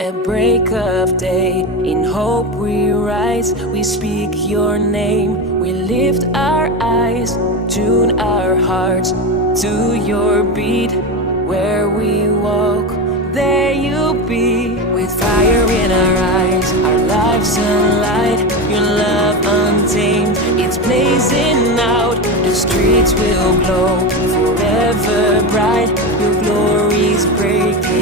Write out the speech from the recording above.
At break of day, in hope we rise, we speak your name, we lift our eyes, tune our hearts to your beat. Where we walk, there you be, with fire in our eyes, our lives alight, your love untamed, it's blazing out, the streets will glow, forever bright, your glory's breaking